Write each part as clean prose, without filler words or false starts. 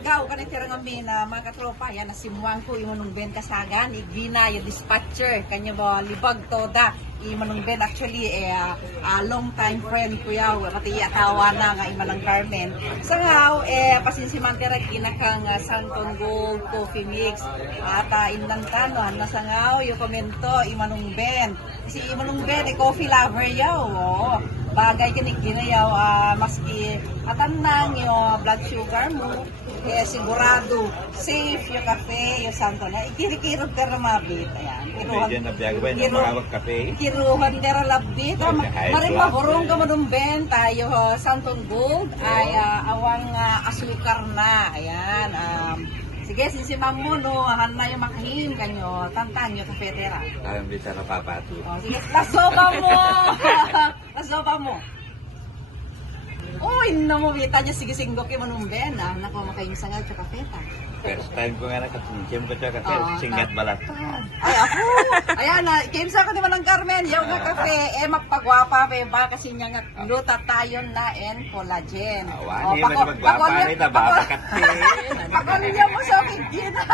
agaw ka tirang amin na mga katropa, yan nasimuang ko imanong ben kasagan, igina yung dispatcher, kanya ba libag toda, imanong ben actually long time friend ko yaw, pati atawa na nga imanang Carmen. Sangaw, pasinsimantera ginakang Santon Gold Coffee Mix, at inang tanohan na sangaw, yung komento, imanong ben. Kasi imanong ben, coffee lover yaw, bagay kiniginayaw, maski atanang yung blood sugar mo, kaya sigurado safe yung kape, yung santo na ikirikirot ka na mabit. Ayan, Medyo na biyago ba yung mga kape? kiruhan ka na labit. Maring mahurong ka manumben tayo, Santong Gold ay awang asukar na. Ayan, sige, sinsimam mo, no, han na yung makahim kanyo, tantang yung kafetera. Ayaw bisa na papato. Sige, lasoba mo! Lasoba mo. Uy, namumita niya, sige singgok yung manumben, naku, makahim sa nga, tsaka kafeta. First time ko nga nakasinsim ko siya kasi singat balatan. Ay, ako! Ayan, kimsa ko naman ng Carmen, yung nga kape, magpagwapa, ba, kasi niya nga, luta tayo na en collagen. Awan, magwapa rin na babakatte. Pakuliya mo sa kigina.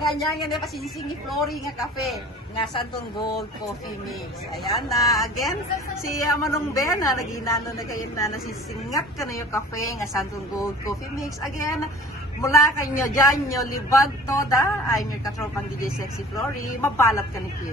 Ganyan nga pasinsing Flori nga kape. Nga Santon Gold Coffee Mix. Ayan na, again, si Manong Ben, naginano na kayo na nasisingat ka na yung kape nga Santon Gold Coffee Mix. Again, mula kanyo dyan, libag toda, I'm your katropang DJ Sexy Flori, mabalat ka ni Q.